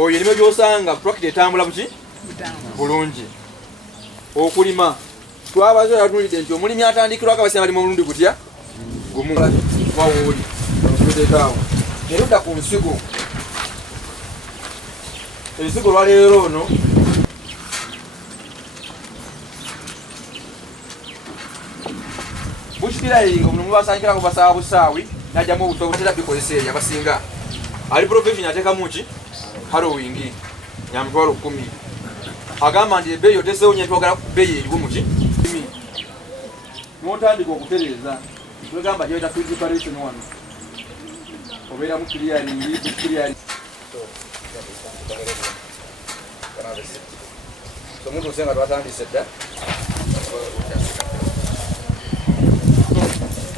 oyo nimo gyosanga tractor etambula buki bulungi okulima twabazo yatulide nti omulimi atandikirwa akabasema bali mu mulundi gutya gumu wawuli tutekawo neruda ku nsigo ensigo lwaleero ono bushikira ingo omuntu basangikira ko basaba busaawi najjamu obutobotera bikozesa eri abasinga ali profession ateka muki Halloween nyamtwalo 10 agamba ndi ebeyo tesewo nyetwagala beyi eri muki motandika okutereza twegamba joita preparation wano obera mu clearing so muntu senga twatandise dda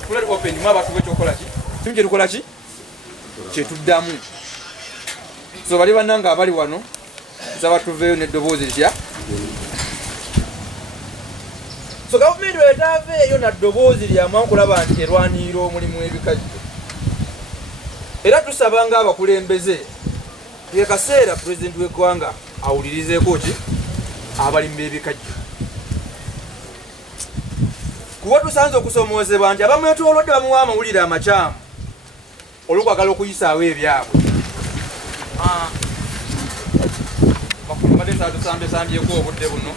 kule open maba tukola ki tunje tukola ki kyetuddamu so bali bananga abali wano saba tuveyo ne dobozi lya so government wetaveyo na dobozi lya mwankulaba nti erwaniro mulimu ebikajjo era tusabanga abakulembeze ye kaseera president w'eggwanga awulirizeeko ki abalimu ebikajjo kuba tusanze okusomoozebwa nti abamwetoolodde bamuwa amawulire amakyamu olukwagala okuyisaawo ebyabwe bakumatesaatusambesambyeko obudde buno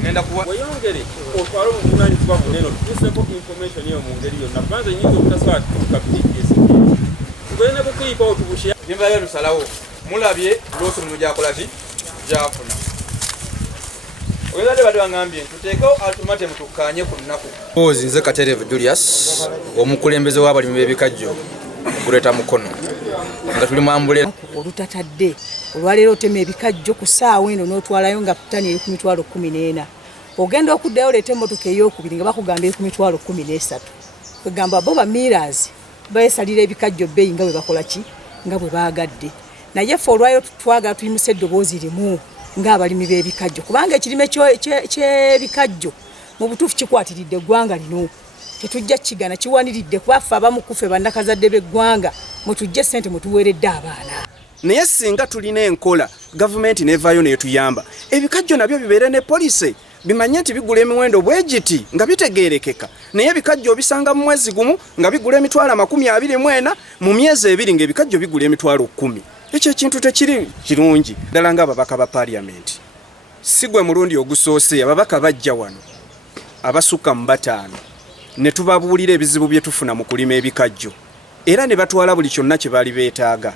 ngenda kuwa weyongere otwala obuvunaanyizibwa bunene otutuuseko information eyo mu ngeri yonna kubanza nyinza obutasobola tukabitiikiza tugende kukiipa otubushe byembayo tusalawo mulabye lwosulumu gyakola ki gyafuna oyazadde badde bangambye tuteekewo ultimatum tukkaanye ku nnaku ozi nze Katerevu Julius omukulembeze w'abalimu b'ebikajjo okuleeta mukono nga tuli mwambule olutatadde olwaleero otema ebikajjo ku ssaawa eno n'otwalayo nga ttani eri ku mitwalo 14 ogenda okuddayo oleeta emmotoka ey'okubiri nga bakugamba eri ku mitwalo 13 kwegamba bo ba mirrors bayesalira ebikajjo bbeeyi nga bwe bakola ki nga bwe baagadde naye ffe olwayo twagala tuyimuse eddoboozi limu ng'abalimi b'ebikajjo kubanga ekirime ky'ebikajjo mu butuufu kikwatiridde eggwanga lino tetujja kigana kiwaniridde kuba ffe abamu kufe bannakazadde b'eggwanga mutujje ssente mutuweeredde abaana naye singa tulina enkola gavumenti neevaayo neetuyamba ebikajjo nabyo bibeere ne poliisi bimanye nti bigula emiwendo bwegiti nga bitegeerekeka naye ebikajjo obisanga mu mwezi gumu nga bigula emitwalo 24 mu myezi ebiri ng'ebikajjo bigula emitwalo 10 ekyo ekintu tekiri kirungi ddala ng'ababaka ba paliamenti si gwe mulundi ogusoose ababaka bajja wano abasukka mu 5 ne tubabuulira ebizibu bye tufuna mu kulima ebikajjo era ne batwala buli kyonna kye baali beetaaga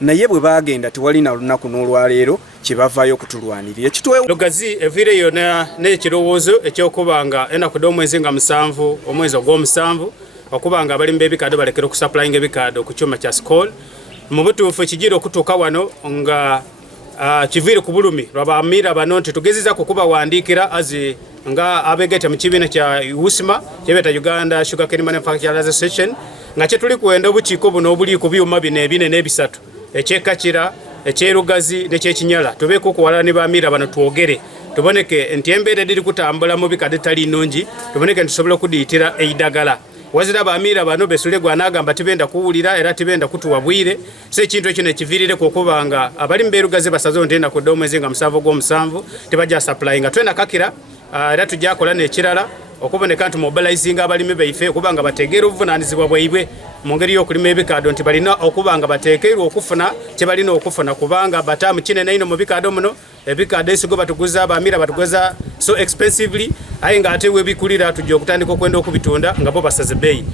naye bwe bagenda tewali na lunaku n'olwaleero kye bavaayo okutulwanirira lugazi eviire yonna n'ekirowoozo eky'okubanga ennaku d'omwezi nga 7 omwezi ogw'omusanvu okubanga abalimu b'ebikadde balekera okusaplayinga ebikadde ku kyuma kya skol mu butuufu ekigiira okutuuka wano nga kiviire ku bulumi lwabamiira bano nti tugezeza kukubawandiikira azi nga abegete mu kibiina kya USMA kyebeta Uganda Sugarcane Manufacturers Association nga kyetuli kuwenda obukiiko buno obuli ku byuma bino ebinene ebisatu ekyekakira ekyerugazi n'ekyekinyala tubeeko okuwalana ne bamiira bano twogere tuboneke nti embeera ediri kutambula mu bikadde tali nnungi tuboneke nti tusobola okudiitira eidagala wazira bamiira bano besule gwanagamba tibenda kuwulira era tibenda kutuwa bwire so ekintu ekyo nekiviirireku okubanga abali mbeerugazi basazeewo nti ennaku d'omwezi nga 7 ogw'omusanvu tebajja supplyinga twena kakira era tujjakola n'ekirala okuboneka nti mobilizing abalimi baife okubanga bategeera obuvunaanyizibwa bwaibwe mu ngeri y'okulima ebikaddo nti balina okubanga bateekeirwa okufuna kye balina okufuna kubanga bataamu kinene ino mu bikaddo muno ebikaddo ensigo batuguza abamiira batuguza so expensively aye ng'ate webikulira tujja okutandika okwenda okubitunda nga bo basaze bbeeyi